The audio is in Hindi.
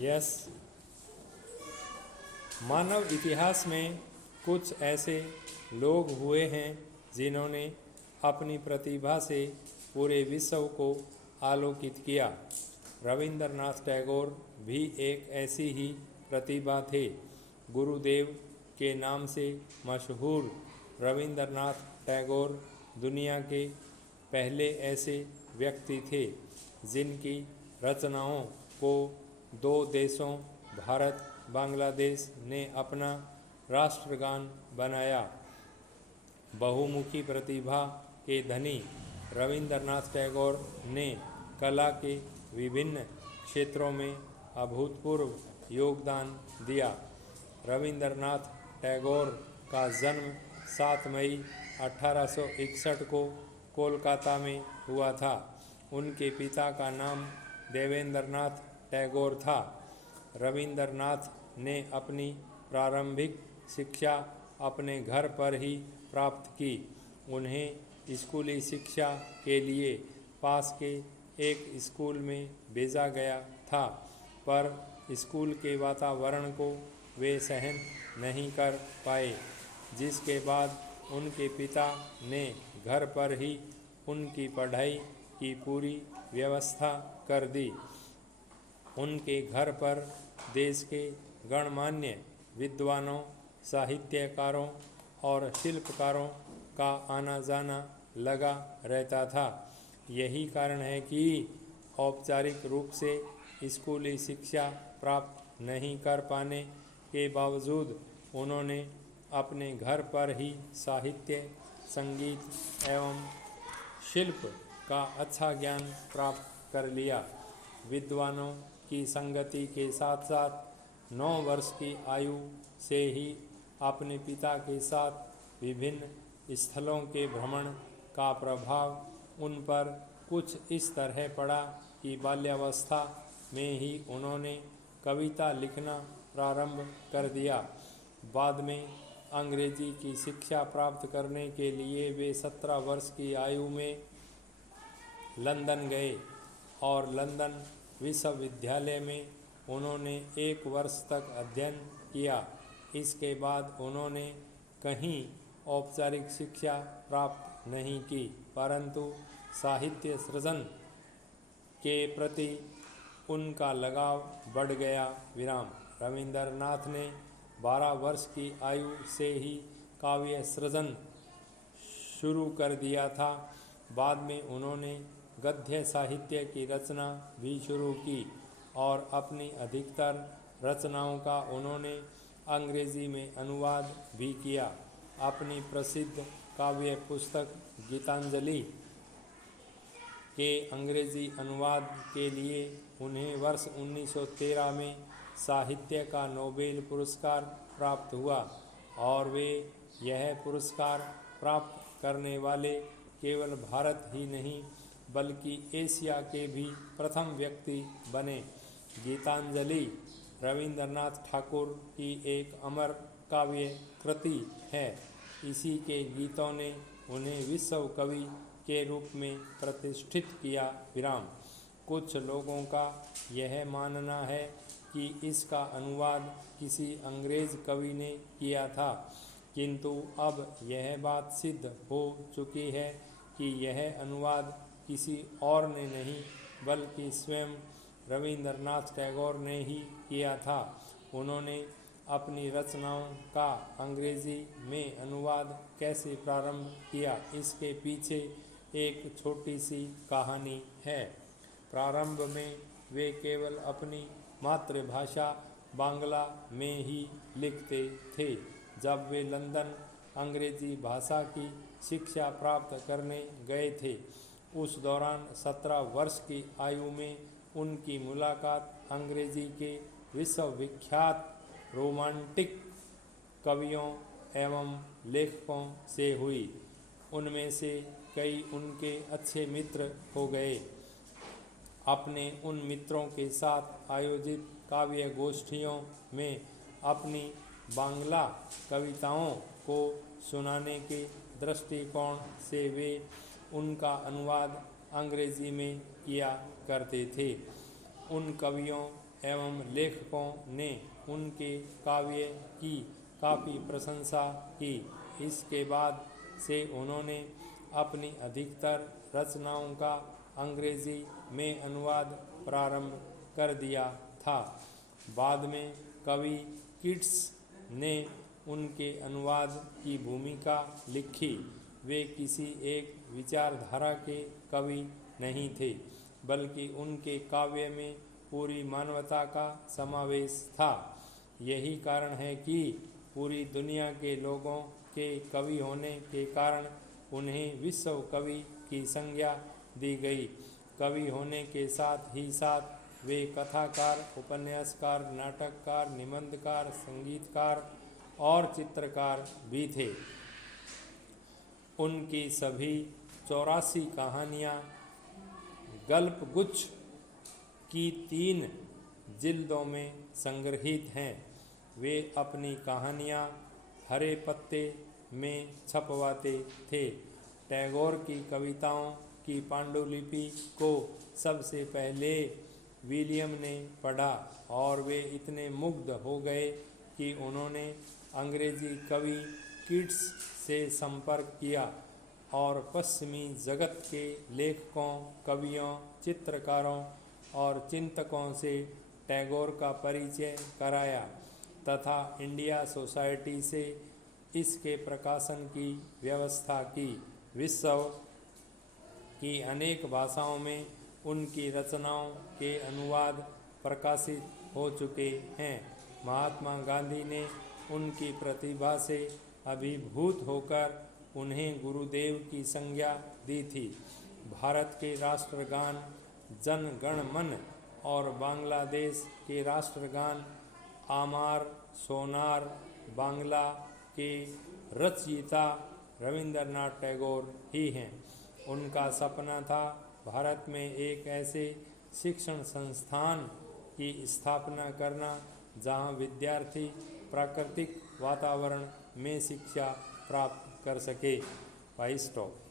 यस, मानव इतिहास में कुछ ऐसे लोग हुए हैं जिन्होंने अपनी प्रतिभा से पूरे विश्व को आलोकित किया। रविंद्रनाथ टैगोर भी एक ऐसी ही प्रतिभा थे। गुरुदेव के नाम से मशहूर रविंद्रनाथ टैगोर दुनिया के पहले ऐसे व्यक्ति थे जिनकी रचनाओं को दो देशों भारत बांग्लादेश ने अपना राष्ट्रगान बनाया। बहुमुखी प्रतिभा के धनी रविंद्रनाथ टैगोर ने कला के विभिन्न क्षेत्रों में अभूतपूर्व योगदान दिया। रविंद्रनाथ टैगोर का जन्म 7 मई 1861 को कोलकाता में हुआ था। उनके पिता का नाम देवेंद्रनाथ टैगोर था। रविंद्रनाथ ने अपनी प्रारंभिक शिक्षा अपने घर पर ही प्राप्त की। उन्हें स्कूली शिक्षा के लिए पास के एक स्कूल में भेजा गया था, पर स्कूल के वातावरण को वे सहन नहीं कर पाए, जिसके बाद उनके पिता ने घर पर ही उनकी पढ़ाई की पूरी व्यवस्था कर दी। उनके घर पर देश के गणमान्य विद्वानों, साहित्यकारों और शिल्पकारों का आना जाना लगा रहता था। यही कारण है कि औपचारिक रूप से स्कूली शिक्षा प्राप्त नहीं कर पाने के बावजूद उन्होंने अपने घर पर ही साहित्य, संगीत एवं शिल्प का अच्छा ज्ञान प्राप्त कर लिया। विद्वानों की संगति के साथ साथ 9 वर्ष की आयु से ही अपने पिता के साथ विभिन्न स्थलों के भ्रमण का प्रभाव उन पर कुछ इस तरह पड़ा कि बाल्यावस्था में ही उन्होंने कविता लिखना प्रारंभ कर दिया। बाद में अंग्रेजी की शिक्षा प्राप्त करने के लिए वे 17 वर्ष की आयु में लंदन गए और लंदन विश्वविद्यालय में उन्होंने 1 वर्ष तक अध्ययन किया। इसके बाद उन्होंने कहीं औपचारिक शिक्षा प्राप्त नहीं की, परंतु साहित्य सृजन के प्रति उनका लगाव बढ़ गया। रविंद्रनाथ ने 12 वर्ष की आयु से ही काव्य सृजन शुरू कर दिया था। बाद में उन्होंने गद्य साहित्य की रचना भी शुरू की और अपनी अधिकतर रचनाओं का उन्होंने अंग्रेजी में अनुवाद भी किया। अपनी प्रसिद्ध काव्य पुस्तक गीतांजलि के अंग्रेजी अनुवाद के लिए उन्हें वर्ष 1913 में साहित्य का नोबेल पुरस्कार प्राप्त हुआ और वे यह पुरस्कार प्राप्त करने वाले केवल भारत ही नहीं बल्कि एशिया के भी प्रथम व्यक्ति बने। गीतांजलि रविंद्रनाथ ठाकुर की एक अमर काव्य कृति है। इसी के गीतों ने उन्हें विश्व कवि के रूप में प्रतिष्ठित किया। कुछ लोगों का यह मानना है कि इसका अनुवाद किसी अंग्रेज कवि ने किया था, किंतु अब यह बात सिद्ध हो चुकी है कि यह अनुवाद किसी और ने नहीं बल्कि स्वयं रविंद्रनाथ टैगोर ने ही किया था। उन्होंने अपनी रचनाओं का अंग्रेजी में अनुवाद कैसे प्रारंभ किया, इसके पीछे एक छोटी सी कहानी है। प्रारंभ में वे केवल अपनी मातृभाषा बांग्ला में ही लिखते थे। जब वे लंदन अंग्रेजी भाषा की शिक्षा प्राप्त करने गए थे, उस दौरान 17 वर्ष की आयु में उनकी मुलाकात अंग्रेजी के विश्वविख्यात रोमांटिक कवियों एवं लेखकों से हुई। उनमें से कई उनके अच्छे मित्र हो गए। अपने उन मित्रों के साथ आयोजित काव्य गोष्ठियों में अपनी बांग्ला कविताओं को सुनाने के दृष्टिकोण से वे उनका अनुवाद अंग्रेजी में किया करते थे। उन कवियों एवं लेखकों ने उनके काव्य की काफ़ी प्रशंसा की। इसके बाद से उन्होंने अपनी अधिकतर रचनाओं का अंग्रेजी में अनुवाद प्रारंभ कर दिया था। बाद में कवि कीट्स ने उनके अनुवाद की भूमिका लिखी। वे किसी एक विचारधारा के कवि नहीं थे, बल्कि उनके काव्य में पूरी मानवता का समावेश था। यही कारण है कि पूरी दुनिया के लोगों के कवि होने के कारण उन्हें विश्व कवि की संज्ञा दी गई। कवि होने के साथ ही साथ वे कथाकार, उपन्यासकार, नाटककार, निबंधकार, संगीतकार और चित्रकार भी थे। उनकी सभी 84 कहानियाँ गल्पगुच्छ की 3 जिल्दों में संग्रहित हैं। वे अपनी कहानियाँ हरे पत्ते में छपवाते थे। टैगोर की कविताओं की पांडुलिपि को सबसे पहले विलियम ने पढ़ा और वे इतने मुग्ध हो गए कि उन्होंने अंग्रेजी कवि कीट्स से संपर्क किया और पश्चिमी जगत के लेखकों, कवियों, चित्रकारों और चिंतकों से टैगोर का परिचय कराया तथा इंडिया सोसाइटी से इसके प्रकाशन की व्यवस्था की। विश्व की अनेक भाषाओं में उनकी रचनाओं के अनुवाद प्रकाशित हो चुके हैं। महात्मा गांधी ने उनकी प्रतिभा से अभिभूत होकर उन्हें गुरुदेव की संज्ञा दी थी। भारत के राष्ट्रगान जन गण मन और बांग्लादेश के राष्ट्रगान आमार सोनार बांग्ला के रचयिता रविंद्रनाथ टैगोर ही हैं। उनका सपना था भारत में एक ऐसे शिक्षण संस्थान की स्थापना करना जहां विद्यार्थी प्राकृतिक वातावरण में शिक्षा प्राप्त कर सके। भाई स्टॉप।